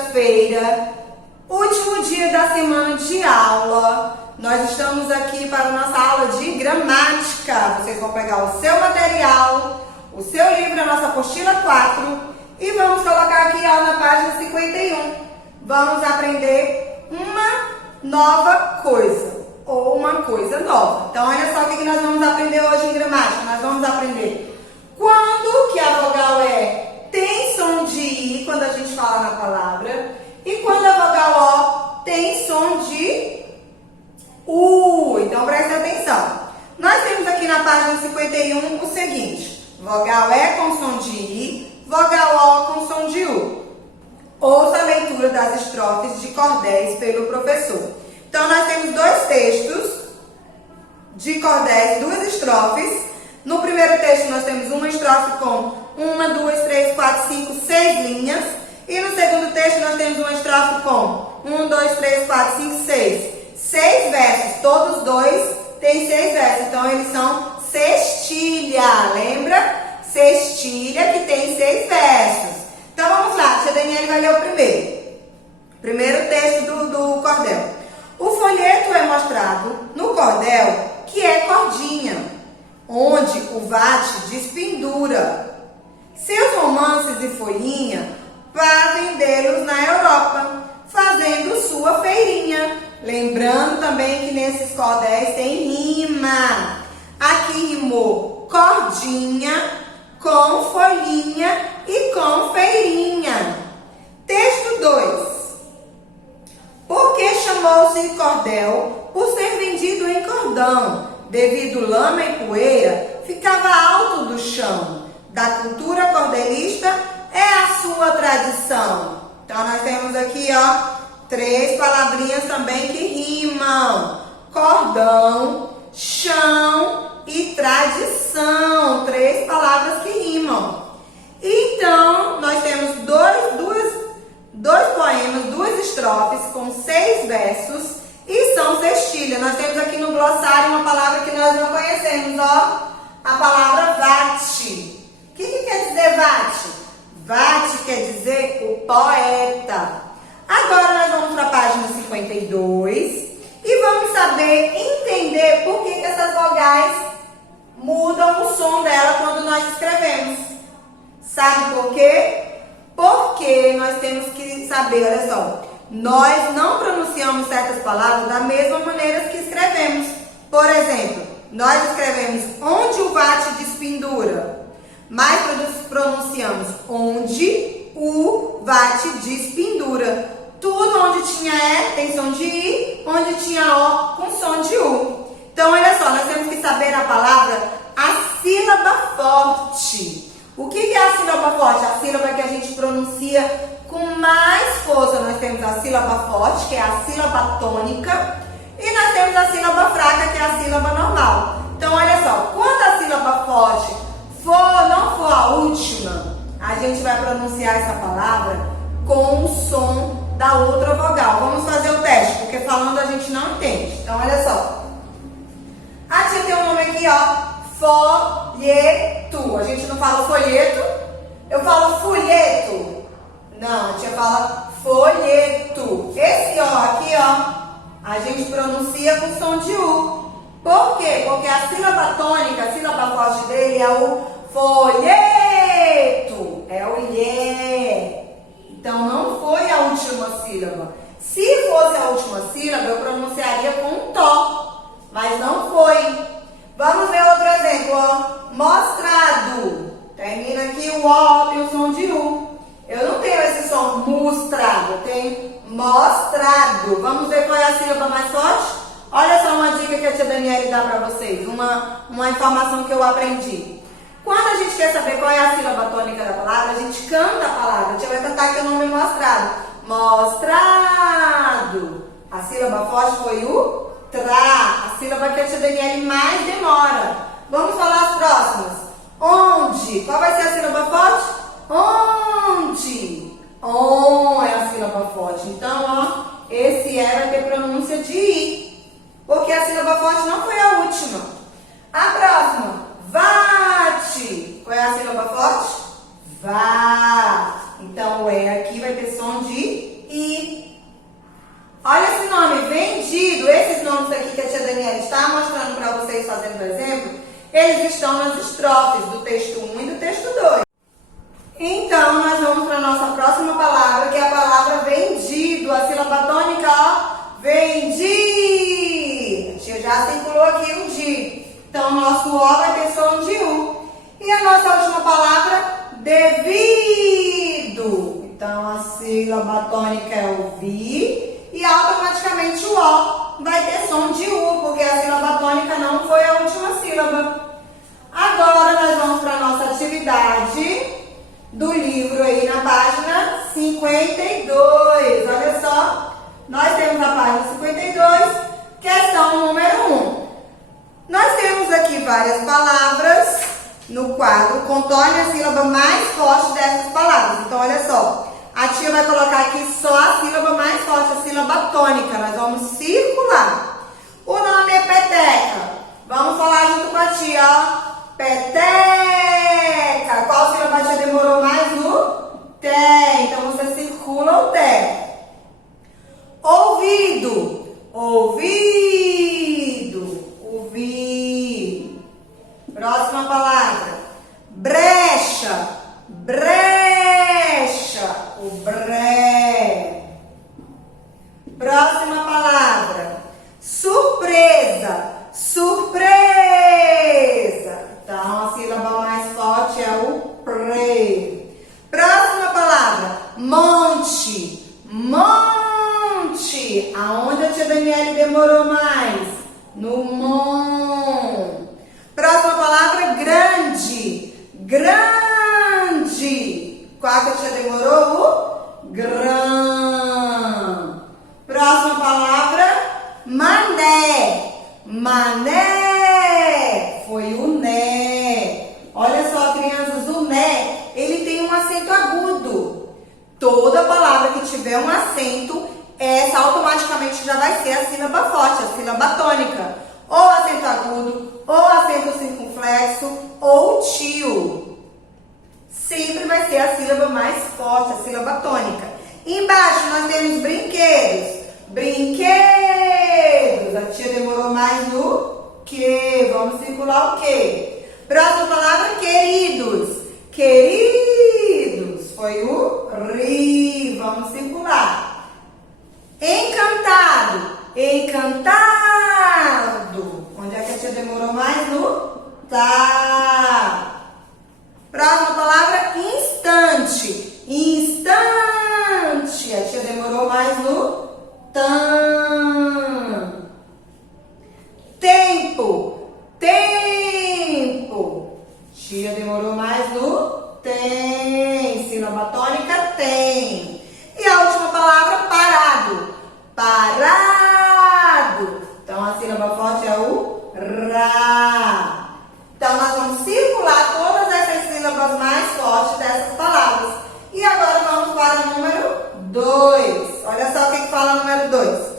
sexta-feira, último dia da semana de aula. Nós estamos aqui para a nossa aula de gramática. Vocês vão pegar o seu material, o seu livro, a nossa apostila 4, e vamos colocar aqui na página 51. Vamos aprender uma nova coisa, ou uma coisa nova. Então, olha só o que nós vamos aprender hoje em gramática. Nós vamos aprender quando que a vogal E tem som de I, quando a gente fala na palavra, e quando a vogal O tem som de U. Então, preste atenção. Nós temos aqui na página 51 o seguinte: vogal E com som de I, vogal O com som de U. Ouça a leitura das estrofes de cordéis pelo professor. Então, nós temos dois textos de cordéis, duas estrofes. No primeiro texto, nós temos uma estrofe com 1, 2, 3, 4, 5, 6 linhas. E no segundo texto, nós temos uma estrofe com 1, 2, 3, 4, 5, 6. 6 versos. Todos dois têm 6 versos. Então, eles são cestilha. Lembra? Cestilha que tem 6 versos. Então, vamos lá. A tia Daniele vai ler o primeiro. Primeiro texto do cordel. O folheto é mostrado no cordel, que é cordinha, onde o vate despendura seus romances e folhinha para vendê-los na Europa, fazendo sua feirinha. Lembrando também que nesses cordéis tem rima. Aqui rimou cordinha com folhinha e com feirinha. Texto 2. Por que chamou-se cordel? Por ser vendido em cordão, devido lama e poeira, ficava alto do chão. Da cultura cordelista é a sua tradição. Então, nós temos aqui, 3 palavrinhas também que rimam. Cordão, chão e tradição. 3 palavras que rimam. Então, nós temos dois poemas, 2 estrofes com 6 versos e são cestilha. Nós temos aqui no glossário uma palavra que nós não conhecemos, a palavra vate. O que quer dizer vate? Vate quer dizer o poeta. Agora nós vamos para a página 52 e vamos saber entender por que essas vogais mudam o som dela quando nós escrevemos. Sabe por quê? Porque nós temos que saber, olha só, nós não pronunciamos certas palavras da mesma maneira que escrevemos. Por exemplo, nós escrevemos onde o vate despendura, mas pronunciamos onde o vate despendura. Tudo onde tinha E tem som de I, onde tinha O com som de U. Então, olha só, nós temos que saber a palavra, a sílaba forte. O que é a sílaba forte? A sílaba que a gente pronuncia com mais força. Nós temos a sílaba forte, que é a sílaba tônica, e nós temos a sílaba fraca, que é a sílaba normal. Então, olha só, quando a sílaba forte não for a última, a gente vai pronunciar essa palavra com o som da outra vogal. Vamos fazer o teste, porque falando a gente não entende. Então, olha só. A tia tem um nome aqui, folheto. A gente não fala folheto, eu falo folheto. Não, a tia fala folheto. Esse O aqui, a gente pronuncia com som de U. Por quê? Porque a sílaba tônica, a sílaba forte dele é o folheto. É o lhe. Então, não foi a última sílaba. Se fosse a última sílaba, eu pronunciaria com um tó. Mas não foi. Vamos ver outro exemplo, mostrado. Termina aqui o O e o som de U. Eu não tenho esse som mostrado, eu tenho mostrado. Vamos ver qual é a sílaba mais forte? Olha só uma dica que a tia Daniele dá para vocês, uma informação que eu aprendi. Quando a gente quer saber qual é a sílaba tônica da palavra, a gente canta a palavra. A tia vai cantar aqui o nome mostrado. Mostrado. A sílaba forte foi o tra, a sílaba que a tia Daniele mais demora. Vamos falar as próximas. Onde? Qual vai ser a sílaba forte? Onde? On é a sílaba forte. Então, esse E vai ter pronúncia de I, porque a sílaba forte não foi a última. A próxima, vate. Qual é a sílaba forte? Vá. Então, o E aqui vai ter som de está mostrando para vocês fazendo o exemplo, eles estão nas estrofes do texto 1 e do texto 2. Então, nós vamos para a nossa próxima palavra, que é a palavra vendido. A sílaba tônica, ó, vendi. A tia já circulou aqui o di. Então, o nosso O vai ter som de U. E a nossa última palavra, devido. Então, a sílaba tônica é o vi e automaticamente o O vai ter som de U, porque a sílaba tônica não foi a última sílaba. Agora, nós vamos para a nossa atividade do livro aí na página 52. Olha só, nós temos a página 52, questão número 1. Nós temos aqui várias palavras no quadro, contorne a sílaba mais forte dessas palavras. Então, olha só, a tia vai colocar aqui só a sílaba mais forte, a sílaba tônica. Nós vamos circular. O nome é peteca. Vamos falar junto com a tia, ó. Peteca. Qual sílaba a tia demorou mais no? Té. Então, você circula o té. Ouvido. Ouvido. Ouvi. Próxima palavra. Brecha. Brecha. O bré. Próxima palavra. Surpresa. Surpresa. Então, a sílaba mais forte é o pre. Próxima palavra. Monte. Monte. Aonde a tia Daniele demorou mais? No mon. Próxima palavra. Grande. Grande. Qual que a tia demorou? O grã. Próxima palavra. Mané. Mané. Foi o né. Olha só, crianças, o né, ele tem um acento agudo. Toda palavra que tiver um acento, essa automaticamente já vai ser a sílaba forte, a sílaba tônica. Ou acento agudo, ou acento circunflexo, ou tio. Sempre vai ser a sílaba mais forte, a sílaba tônica. Embaixo nós temos brinquedos. Brinquedos. A tia demorou mais no que. Vamos circular o que? Próxima palavra, queridos. Queridos. Foi o ri. Vamos circular. Encantado. Encantado. Onde é que a tia demorou mais no? Tá. Próxima palavra, instante. Instante. A tia demorou mais no? Tan. Tempo. Tempo. Tia demorou mais no? Tem. Sílaba tônica, tem. E a última palavra, parado. Parado. Então, a sílaba forte é o ra. Então, nós vamos circular todas essas sílabas mais fortes dessas palavras. E agora vamos para o número 2. Olha só o que fala o número 2.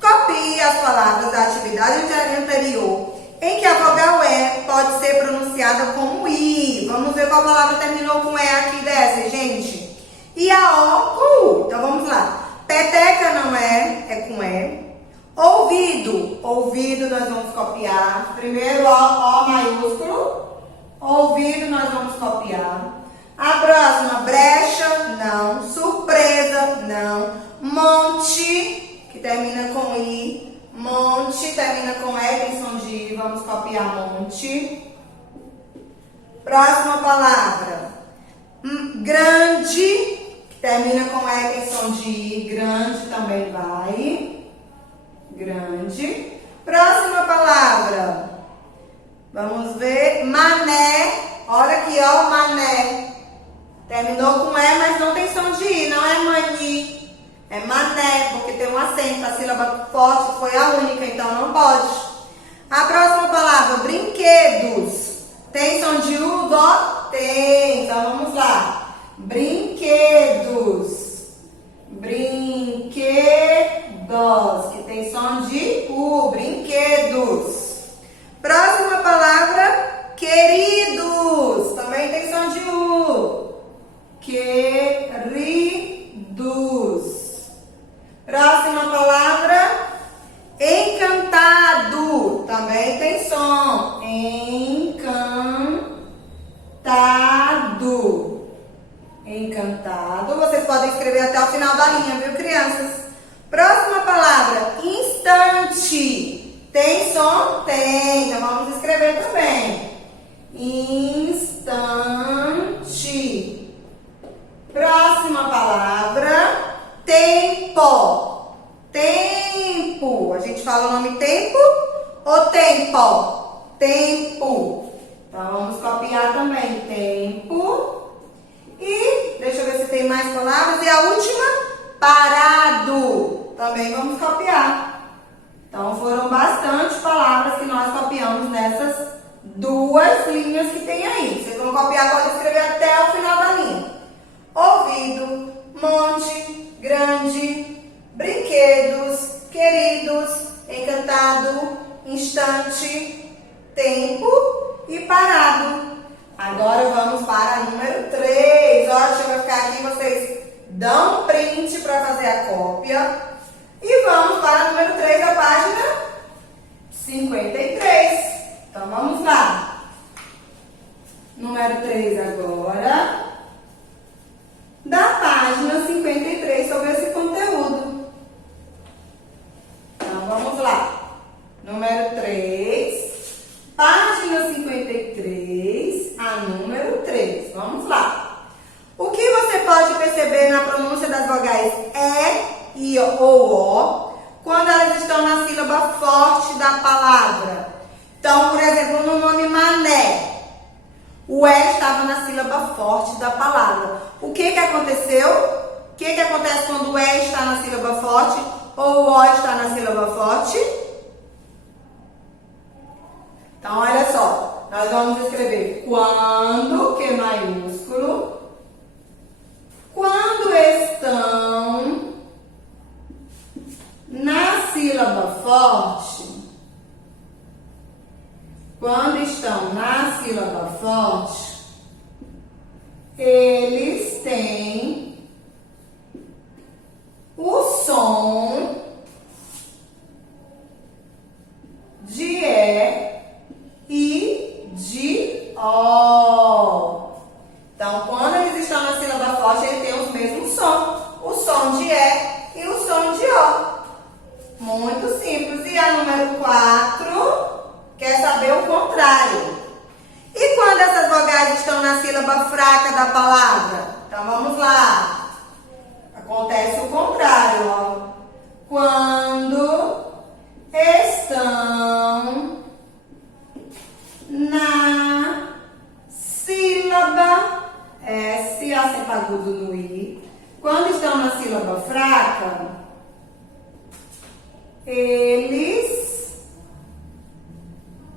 Copie as palavras da atividade anterior em que a vogal E pode ser pronunciada como I. Vamos ver qual palavra terminou com E aqui dessa, gente. E a O com U. Então, vamos lá. Peteca não é com E. Ouvido. Ouvido nós vamos copiar. Primeiro O maiúsculo. Ouvido nós vamos copiar. A próxima, brecha, não. Surpresa, não. Monte, que termina com I. Monte, termina com E, tem som de I. Vamos copiar monte. Próxima palavra. Grande, que termina com E, tem som de I. Grande também vai. Grande. Próxima palavra. Vamos ver. Mané. Olha aqui, ó, o mané. Terminou com E, mas não tem som de I. Não é mani. É mané, porque tem um acento. A sílaba forte foi a única, então não pode. A próxima palavra, brinquedos. Tem som de U, dó? Tem. Então vamos lá. Brinquedos. Brinquedos, que tem som de U, brinquedos. Próxima palavra, queridos, também tem som de U. Queridos. Próxima palavra, encantado. final da linha, viu, crianças? Próxima palavra, instante. Tem som? Tem. Então vamos escrever também. Instante. Próxima palavra, tempo. Tempo. A gente fala o nome tempo ou tempo? Tempo. Então vamos copiar também. Tempo. E deixa eu ver se tem mais palavras. E a última, parado. Também vamos copiar. Então foram bastante palavras que nós copiamos nessas duas linhas que tem aí. Vocês vão copiar, pode escrever até o final da linha. Ouvido, monte, grande, brinquedos, queridos, encantado, instante, tempo e parado. Agora vamos para número 3. Ó, deixa eu ficar aqui, vocês dão um print para fazer a cópia. E vamos para o número 3 da página 53. Então vamos lá. Número 3 agora. Da página 53 sobre esse conteúdo. Então vamos lá. Número 3. Página 53, a número 3. Vamos lá. O que você pode perceber na pronúncia das vogais E, I ou O quando elas estão na sílaba forte da palavra? Então, por exemplo, no nome Mané, o E estava na sílaba forte da palavra. O que aconteceu? O que acontece quando o E está na sílaba forte ou o O está na sílaba forte? Então, olha só, nós vamos escrever quando, Q maiúsculo, quando estão na sílaba forte, quando estão na sílaba forte, eles têm o som de E e de O. Então, quando eles estão na sílaba forte, ele tem os mesmos sons. O som de E e o som de O. Muito simples. E a número 4 quer saber o contrário. E quando essas vogais estão na sílaba fraca da palavra? Então, vamos lá. Acontece o contrário, ó. Quando estão na sílaba S, acento agudo no I. Quando estão na sílaba fraca, eles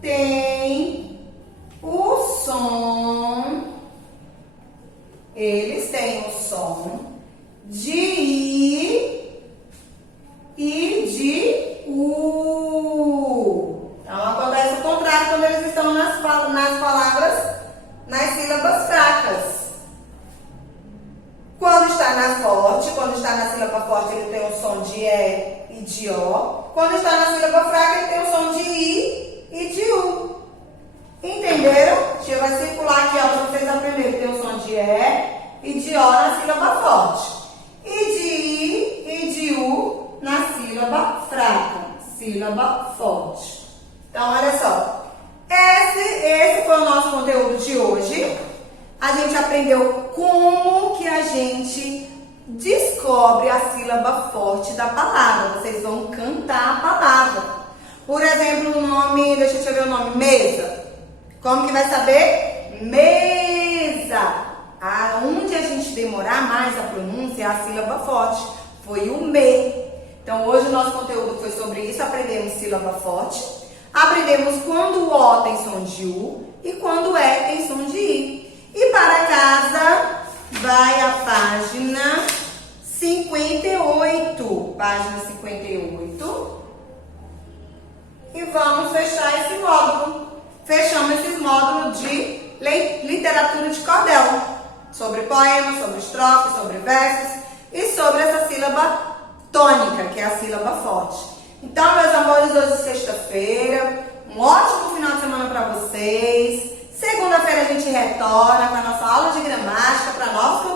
têm o som, de I e de U. Então, acontece o contrário quando eles estão nas palavras, nas sílabas fracas. Quando está na forte, quando está na sílaba forte, ele tem o som de E e de O. Quando está na sílaba fraca, ele tem o som de I e de U. Entenderam? Deixa eu circular aqui, ó, para vocês aprenderem. Tem o som de E e de O na sílaba forte. E de I e de U na sílaba fraca. Sílaba forte. Então, olha só. Esse foi o nosso conteúdo de hoje. A gente aprendeu como que a gente descobre a sílaba forte da palavra. Vocês vão cantar a palavra. Por exemplo, o nome, deixa eu ver o nome, mesa. Como que vai saber? Mesa. Aonde a gente demorar mais a pronúncia é a sílaba forte. Foi o me. Então, hoje o nosso conteúdo foi sobre isso. Aprendemos sílaba forte. Aprendemos quando o O tem som de U e quando o E tem som de I. E para casa vai a página 58. Página 58. E vamos fechar esse módulo. Fechamos esse módulo de literatura de cordel. Sobre poemas, sobre estrofes, sobre versos e sobre essa sílaba tônica, que é a sílaba forte. Então, meus amores, hoje é sexta-feira. Um ótimo final de semana para vocês. Segunda-feira a gente retorna com a nossa aula de gramática para novos